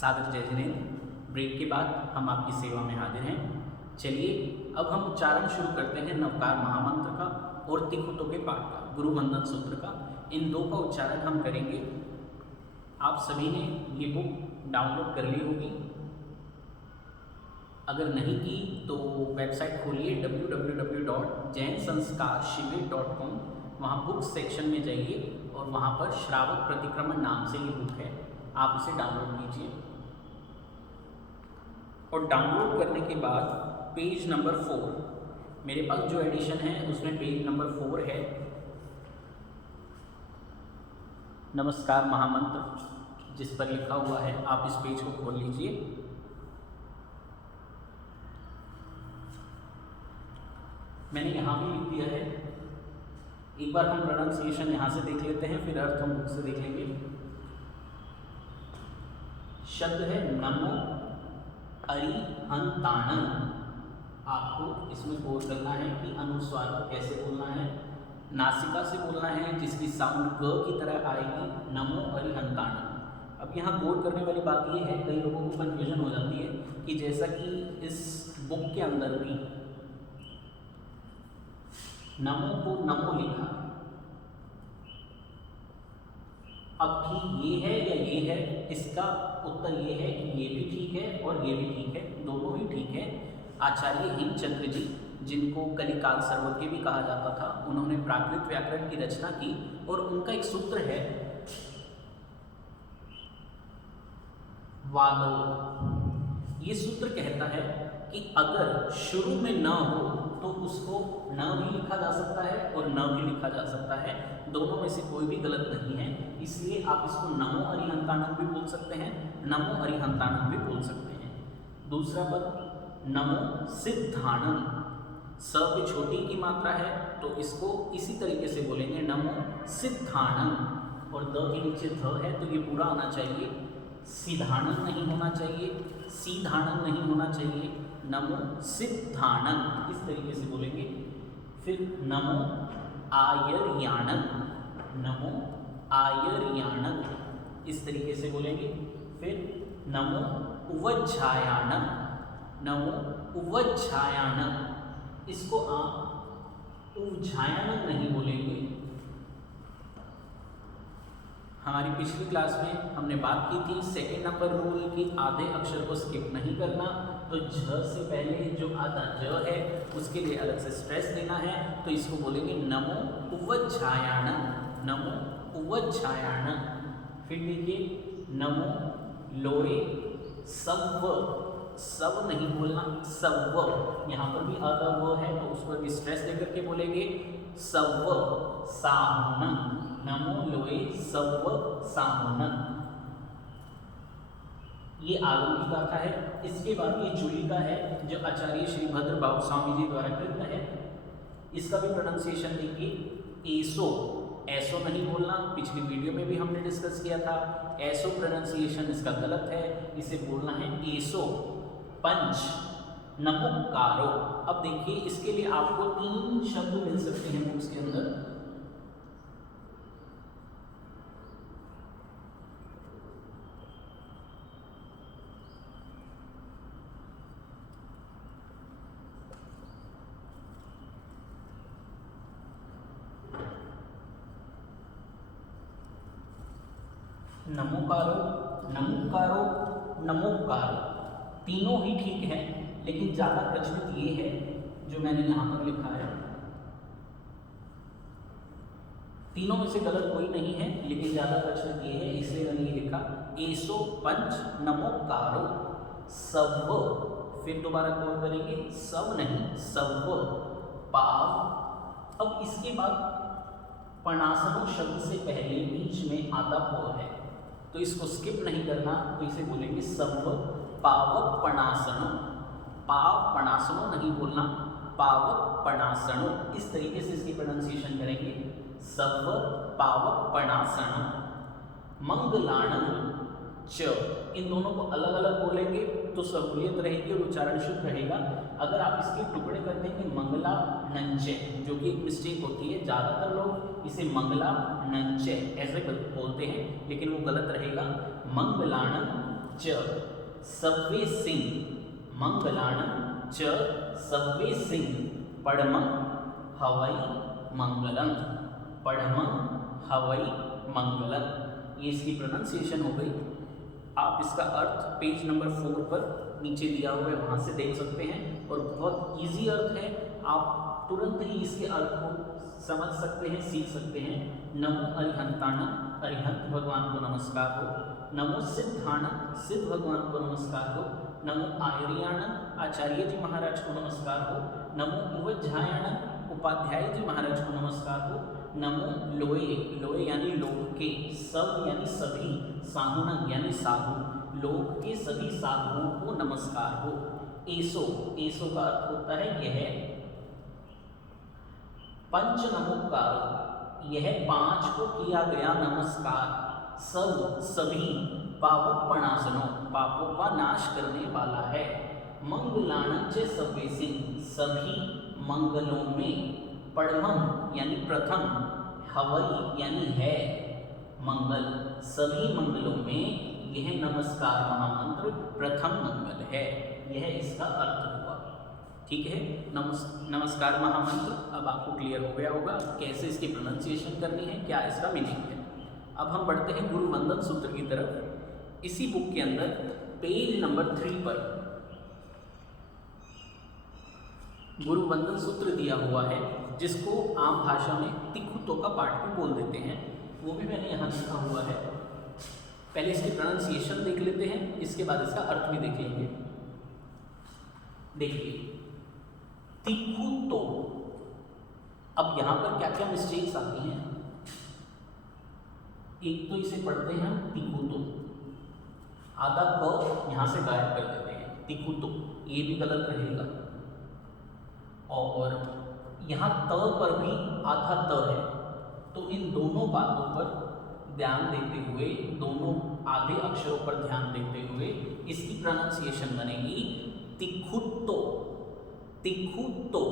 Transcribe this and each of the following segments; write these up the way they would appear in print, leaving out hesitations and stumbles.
सादर जय जिनेन्द्र। ब्रेक के बाद हम आपकी सेवा में हाजिर हैं। चलिए अब हम उच्चारण शुरू करते हैं नवकार महामंत्र का और तिकुटों के पाठ का, गुरु वंदन सूत्र का। इन दो का उच्चारण हम करेंगे। आप सभी ने ये बुक डाउनलोड कर ली होगी, अगर नहीं की तो वेबसाइट खोलिए www.jainsanskarshivir.com। वहाँ बुक सेक्शन में जाइए और वहाँ पर श्रावक प्रतिक्रमण नाम से ये बुक है, आप इसे डाउनलोड कीजिए। और डाउनलोड करने के बाद पेज नंबर 4, मेरे पास जो एडिशन है उसमें पेज नंबर 4 है, नमस्कार महामंत्र जिस पर लिखा हुआ है, आप इस पेज को खोल लीजिए। मैंने यहाँ भी लिख दिया है। एक बार हम प्रोनाउंसिएशन यहाँ से देख लेते हैं, फिर अर्थ हम बुक से देख लेंगे। शब्द है नमो अरिहंताणं। आपको इसमें गौर करना है कि अनुस्वार को कैसे बोलना है। नासिका से बोलना है जिसकी साउंड ग की तरह आएगी, नमो अरिहंताणं। अब यहाँ गौर करने वाली बात यह है, कई लोगों को कन्फ्यूजन हो जाती है कि जैसा कि इस बुक के अंदर भी नमो को नमो लिखा, अब ठीक ये है या ये है, इसका उत्तर ये है कि ये भी ठीक है और ये भी ठीक है, दोनों ही ठीक है। आचार्य हेमचंद्र जी, जिनको कलिकाल सर्वज्ञ भी कहा जाता था, उन्होंने प्राकृत व्याकरण की रचना की और उनका एक सूत्र है वादो। ये सूत्र कहता है कि अगर शुरू में न हो तो उसको न भी लिखा जा सकता है और न भी लिखा जा सकता है, दोनों में से कोई भी गलत नहीं है। इसलिए आप इसको नमो अरिहंताणं भी बोल सकते हैं, नमो अरिहंताणं भी बोल सकते हैं। दूसरा पद नमो सिद्धाणं, स पे छोटी की मात्रा है तो इसको इसी तरीके से बोलेंगे, नमो सिद्धाणं। और द के नीचे ध है तो ये पूरा आना चाहिए, सिद्धाणं नहीं होना चाहिए, सीधाणं नहीं होना चाहिए, नमो सिद्धाणं इस तरीके से बोलेंगे। फिर नमो आयर्याणं, नमो आयर्याणं इस तरीके से बोलेंगे। फिर नमो उवज्झायाणं, नमो उवज्झायाणं, इसको आप उवझायाणं नहीं बोलेंगे। हमारी पिछली क्लास में हमने बात की थी सेकेंड नंबर रूल की, आधे अक्षर को स्किप नहीं करना। तो झ से पहले जो आधा ज है उसके लिए अलग से स्ट्रेस देना है, तो इसको बोलेंगे नमो उवज्झायाणं, नमो उवज्झायाणं। फिर देखिए नमो लोए सव्व, सब नहीं बोलना, सव्व, यहाँ पर भी आधा व है तो उस पर भी स्ट्रेस देकर के बोलेंगे, सव्व साहुनं, नमो लोए सव्व साहुनं। ये आगम की गाथा है। इसके बाद ये जुलिका है जो आचार्य श्री भद्र बाबू स्वामी जी द्वारा कृत है। इसका भी प्रोनाउंसिएशन देखिए, एसो, ऐसो नहीं बोलना, पिछली वीडियो में भी हमने डिस्कस किया था। ऐसो प्रोनाउंसिएशन इसका गलत है, इसे बोलना है एसो। पंच नमोकारो। अब देखिए इसके लिए आपको 3 शब्द मिल सकते हैं बुक्स के अंदर। नमोकारो, नमोकारो, नमोकारो, तीनों ही ठीक हैं, लेकिन ज़्यादा प्रचलित ये है जो मैंने यहाँ पर लिखा है। तीनों में से गलत कोई नहीं है, लेकिन ज़्यादा प्रचलित ये है, इसलिए मैंने ये लिखा एसो पंच नमोकारो सव्व। फिर दोबारा गौर करेंगे, सव नहीं सव्व पाव। अब इसके बाद पणासनो शब्द से पहले बीच में आधा प है तो इसको स्किप नहीं करना, तो इसे बोलेंगे सव्व पावक पणासनो। पाव पणासनो नहीं बोलना, पावक पणासनो इस तरीके से इसकी प्रोनाउंसिएशन करेंगे, सव्व पावक पणासनो। मंगलाणं च, इन दोनों को अलग अलग बोलेंगे तो सहूलियत रहेगी और उच्चारण शुद्ध रहेगा। अगर आप इसके टुकड़े कर देंगे मंगला नंचे, जो कि एक मिस्टेक होती है, ज़्यादातर लोग इसे मंगला नंचे ऐसे बोलते हैं, लेकिन वो गलत रहेगा। मंगलाणं च सव्वे सिंह मंगलाणं च सव्वे सिंह पडमं हवै मंगलम। पडमं हवै मंगलम, ये इसकी प्रोनाउंसिएशन हो गई। आप इसका अर्थ पेज नंबर 4 पर नीचे दिया हुआ है, वहाँ से देख सकते हैं और बहुत इजी अर्थ है, आप तुरंत ही इसके अर्थ को समझ सकते हैं, सीख सकते हैं। नमो अरिहंताणं, अरिहंत भगवान को नमस्कार हो। नमो सिद्धाणं, सिद्ध भगवान को नमस्कार हो। नमो आर्याणं, आचार्य जी महाराज को नमस्कार हो। नमो उपाध्यायाणं, उपाध्याय जी महाराज को नमस्कार हो। नमो लोए, लोए यानी लोक के, सब यानी सभी, साहुणं यानी साधु, लोक के सभी साधुओं को नमस्कार हो। एसो, एसो का अर्थ होता है यह। पंच नमोकार, यह 5 को किया गया नमस्कार। सब सभी, पावपणासनो, पापों का नाश करने वाला है। मंगलाणं च सव्वे सिंह, सभी मंगलों में। पडमं यानी प्रथम, हवै यानी है मंगल, सभी मंगलों में यह नमस्कार महामंत्र प्रथम मंगल है। यह इसका अर्थ हुआ। ठीक है, नमस्कार महामंत्र अब आपको क्लियर हो गया होगा कैसे इसकी प्रोनाउंसिएशन करनी है, क्या इसका मीनिंग है। अब हम बढ़ते हैं गुरु वंदन सूत्र की तरफ। इसी बुक के अंदर पेज नंबर 3 पर गुरु वंदन सूत्र दिया हुआ है, जिसको आम भाषा में तिखुतो का पाठ भी बोल देते हैं, वो भी मैंने यहाँ लिखा हुआ है। पहले इसकी प्रोनाउंसिएशन देख लेते हैं, इसके बाद इसका अर्थ भी देख लेंगे। देखिए, तिखुतो, अब यहाँ पर क्या क्या मिस्टेक्स आती हैं। एक तो इसे पढ़ते हैं हम तिखुतो, आधा क यहाँ से गायब कर देते हैं, तिखुतो, ये भी गलत रहेगा। और यहाँ त पर भी आधा त है, तो इन दोनों बातों पर ध्यान देते हुए, दोनों आधे अक्षरों पर ध्यान देते हुए इसकी प्रोनाउंसिएशन बनेगी तिखुतो। तिखुतो,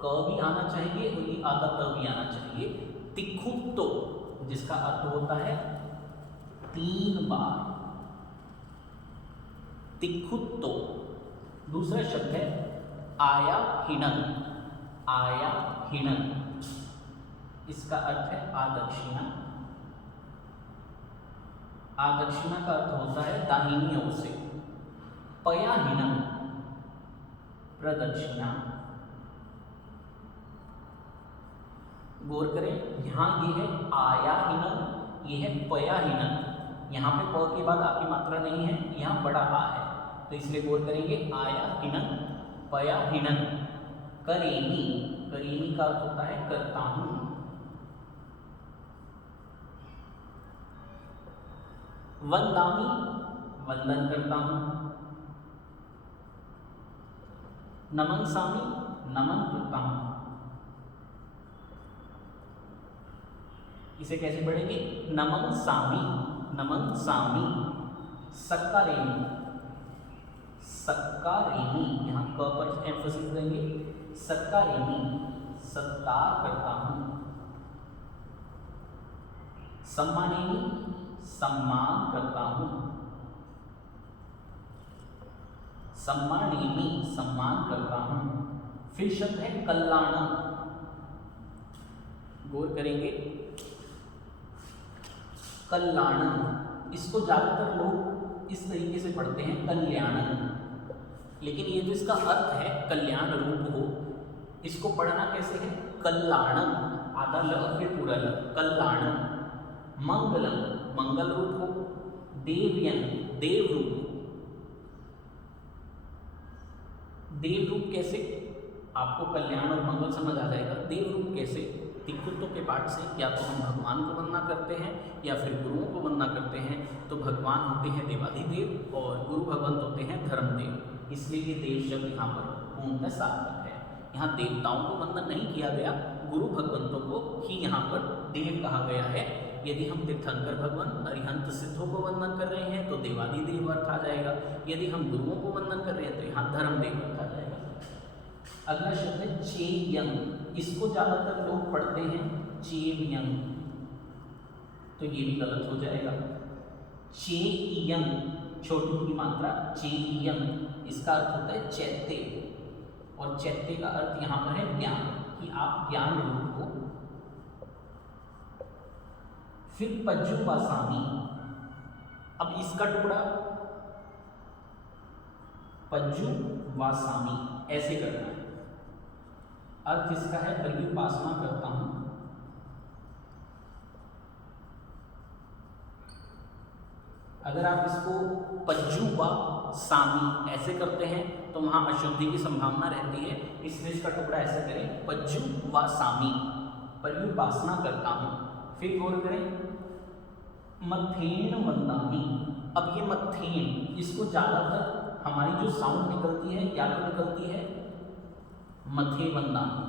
क भी आना चाहिए और ये आधा त भी आना चाहिए। तिखुतो, जिसका अर्थ होता है 3 बार। तिखुतो। दूसरा शब्द है आया हिणन, आया हिणन, इसका अर्थ है आदक्षिणा। आदक्षिणा का अर्थ होता है दाहिनी ओर से। पया हिणन, प्रदक्षिणा। गौर करें, यहाँ ये है आया हिणन, ये है पया हिणन। यहाँ पे प के बाद आपकी मात्रा नहीं है, यहाँ बड़ा आ है, तो इसलिए गौर करेंगे आया हिणन, पया हिणन। करेमी, करेमी का अर्थ होता है करता हूं। वंदामी, वंदन करता हूं। नमनसामी, नमन करता हूं। इसे कैसे पढ़ेंगे? नमन सामी, नमन सामी। सक्कारेमी, सक्कारेमी, यहाँ क पर एम्फोसिस देंगे। सक्कारेमी, सत्कार करता हूँ। सम्मानेमी, सम्मान करता हूँ। सम्मानेमी, सम्मान करता हूँ। फिर शब्द है कल्याणम। गौर करेंगे, कल्याणम, इसको ज्यादातर लोग इस तरीके से पढ़ते हैं कल्याणम, लेकिन ये जो इसका अर्थ है कल्याण रूप हो, इसको पढ़ना कैसे है? कल्याणम, आधा ल फिर पूरा ल, कल्याणम। मंगलम, मंगल रूप हो। देवयन, देव रूप। देव रूप कैसे? आपको कल्याण और मंगल समझ आ जाएगा। देव रूप कैसे? तिखुतो के पाठ से या तो हम भगवान को वंदना करते हैं या फिर गुरुओं को वंदना करते हैं, तो भगवान होते हैं देवाधिदेव और गुरु भगवंत होते हैं धर्मदेव, इसलिए ये देव शब्द यहाँ पर पूर्णतः सार्थक है। यहाँ देवताओं को वंदन नहीं किया गया, गुरु भगवंतों को ही यहाँ पर देव कहा गया है। यदि हम तीर्थंकर भगवान अरिहंत सिद्धों को वंदन कर रहे हैं तो देवाधिदेव अर्थ आ जाएगा, यदि हम गुरुओं को वंदन कर रहे हैं तो यहाँ धर्मदेव अर्थ आ जाएगा। अगला शब्द है चेयं, इसको ज्यादातर लोग पढ़ते हैं चेयं, तो ये भी गलत हो जाएगा। चेयं, छोटी की मात्रा चेयम, इसका अर्थ होता है चैत्य, और चैत्य का अर्थ यहाँ पर है ज्ञान, कि आप ज्ञान रूप हो। फिर पज्जुवासामी, अब इसका टुकड़ा पज्जुवासामी ऐसे करना है, अर्थ इसका है पर्युपासना करता हूं। अगर आप इसको पज्जुवासामी ऐसे करते हैं तो वहां अशुद्धि की संभावना रहती है, इसलिए इसका टुकड़ा ऐसे करें पज्जुवासामी, पर्युपासना करता हूं। फिर गौर करें मथेन वंदामी, अब ये मथेन, इसको ज्यादातर हमारी जो साउंड निकलती है या तो निकलती है मथे वंदामी,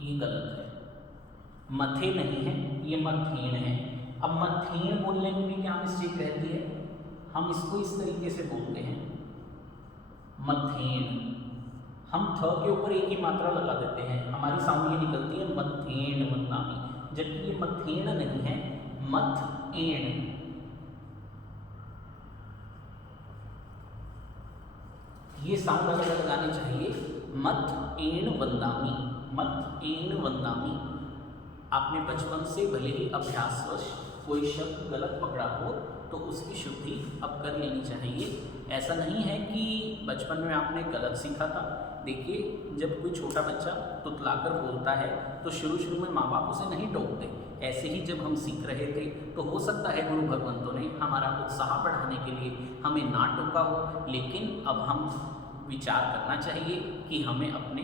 ये गलत है, मथे नहीं है, ये मथेन है। अब मथेन बोलने में भी क्या मिस्टेक रहती है, हम इसको इस तरीके से बोलते हैं मथेन, हम थ के ऊपर एक ही मात्रा लगा देते हैं, हमारी साउंड ये निकलती है मथेन वंदामी, जबकि ये मथेन नहीं है, मथएन। ये साउंड अलग अलग आनी चाहिए, मथएन वंदामी, मथएन वंदामी। आपने बचपन से भले ही अभ्यासवश कोई शब्द गलत पकड़ा हो तो उसकी शुद्धि अब कर लेनी चाहिए। ऐसा नहीं है कि बचपन में आपने गलत सीखा था। देखिए, जब कोई छोटा बच्चा तुतलाकर बोलता है तो शुरू शुरू में माँ बाप उसे नहीं टोकते, ऐसे ही जब हम सीख रहे थे तो हो सकता है गुरु भगवंतों ने हमारा उत्साह बढ़ाने के लिए हमें ना टोका हो, लेकिन अब हम विचार करना चाहिए कि हमें अपने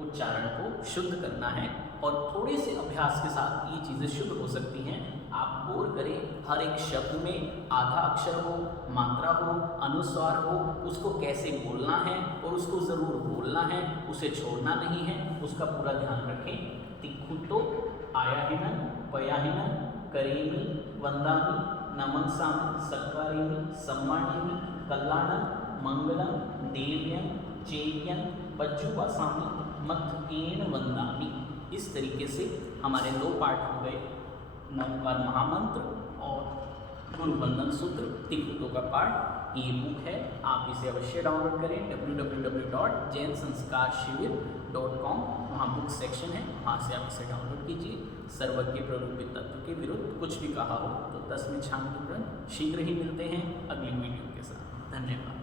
उच्चारण को शुद्ध करना है, और थोड़े से अभ्यास के साथ ये चीज़ें शुद्ध हो सकती हैं। आप गौर करें, हर एक शब्द में आधा अक्षर हो, मात्रा हो, अनुस्वार हो, उसको कैसे बोलना है और उसको ज़रूर बोलना है, उसे छोड़ना नहीं है, उसका पूरा ध्यान रखें। तिखुतो आयाहिनन पयाहिनन करेमी वंदामी नमनसामी सत्कारेमी सम्मानेमी कल्याणम मंगलम देव्यम चेयन पज्जुवासामी मथएन वंदामी। इस तरीके से हमारे 2 पार्ट हो गए, नवकार महामंत्र और गुरु वंदन सूत्र तिखुतो का पार्ट। ये बुक है, आप इसे अवश्य डाउनलोड करें www.jainsanskarshivir.com, वहाँ बुक सेक्शन है, वहाँ से आप इसे डाउनलोड कीजिए। सर्वज्ञ प्ररूपित तत्व के विरुद्ध कुछ भी कहा हो तो 10 में छान तुरंत शीघ्र ही मिलते हैं अगली वीडियो के साथ। धन्यवाद।